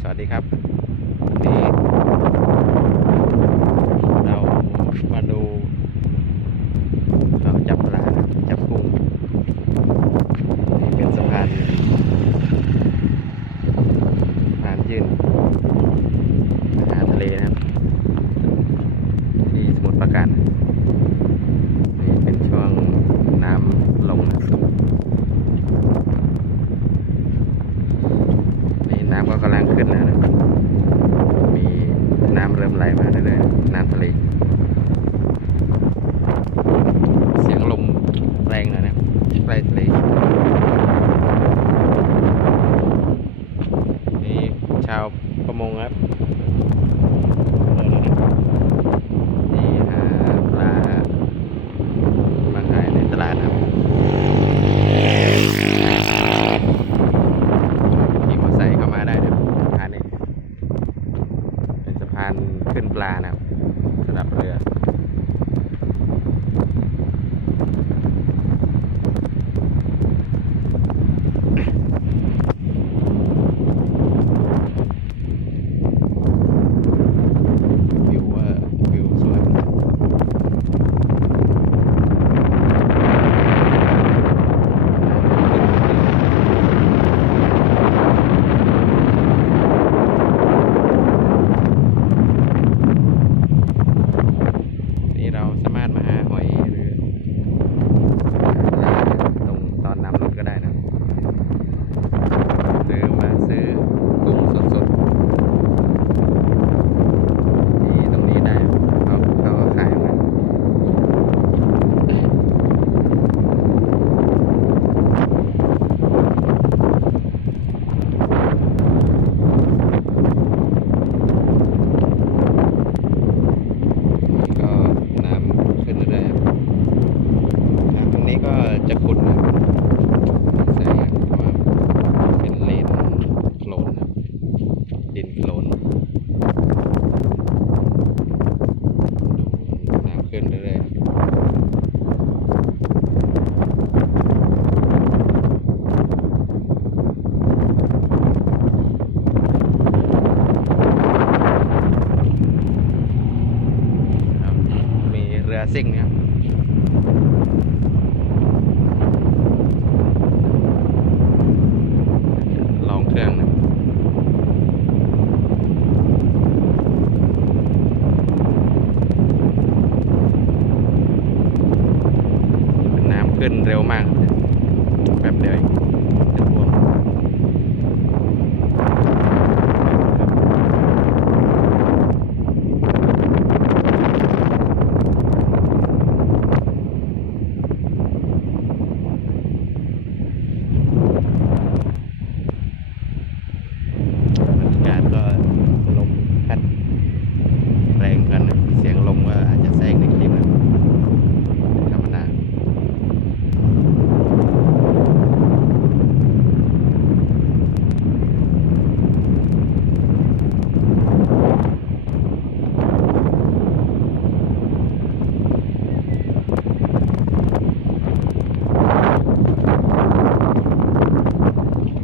สวัสดีครับวันนี้เรามาดูเขาจับปลาจับกุ้งนี่เป็นสะพานยื่นหาทะเลนะครับที่สมุทรปราการนี่เป็นช่วงน้ำลงนะนี่น้ำก็กำลังขึ้นแล้วนะมีน้ำเริ่มไหลมาเรื่อยๆน้ำทะเลเสียงลมแรงหน่อยนะใกล้ทะเลนี่ชาวประมงครับนี่หาปลามาขายในตลาดครับขี่มอเตอร์ไซค์เข้ามาได้นะครับสะพานนี้เป็นสะพานขึ้นปลานะครับสำหรับเรือวิวสวยนี่เราสามารถมาหาหอยหรือปลาตรงตอนน้ำลดก็ได้นะหรือมาซื้อกุ้งสดๆที่ตรงนี้ได้เขาก็ขายมาก็น้ำขึ้นเรื่อยๆน้ำตรงนี้ก็จะขุ่นนะแสงเพราะว่าเป็นเลนโคลนนะดินโคลนดูน้ำขึ้นเรื่อยๆครับมีเรือซิ่งนะครับลองเครื่องนะน้ำขึ้นเร็วมากแป๊บเดียวจะท่วมบรรยากาศก็ลมพัดแรงกันนะเสียงลมก็อาจจะแทรกในคลิปนะธรรมดา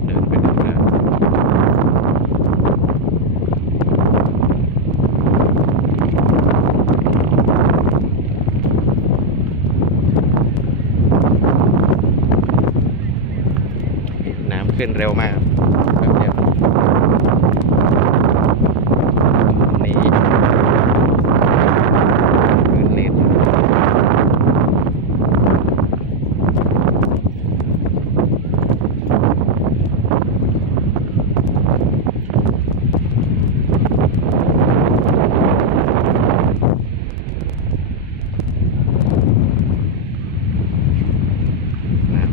เดินไปถึงแล้วน้ำขึ้นเร็วมากแป๊บเดียวนี่ขึ้นเลนน้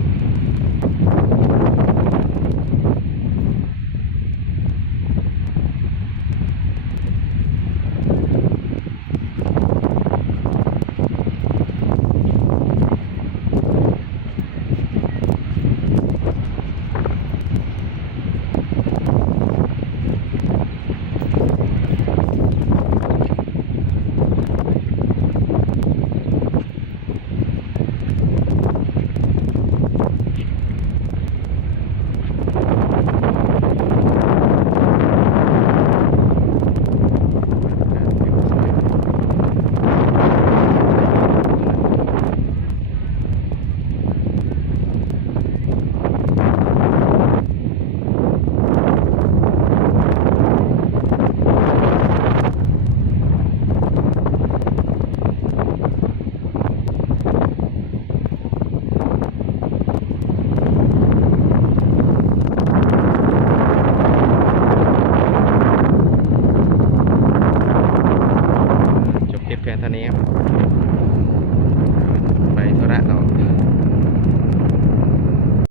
เท่านี้ครับ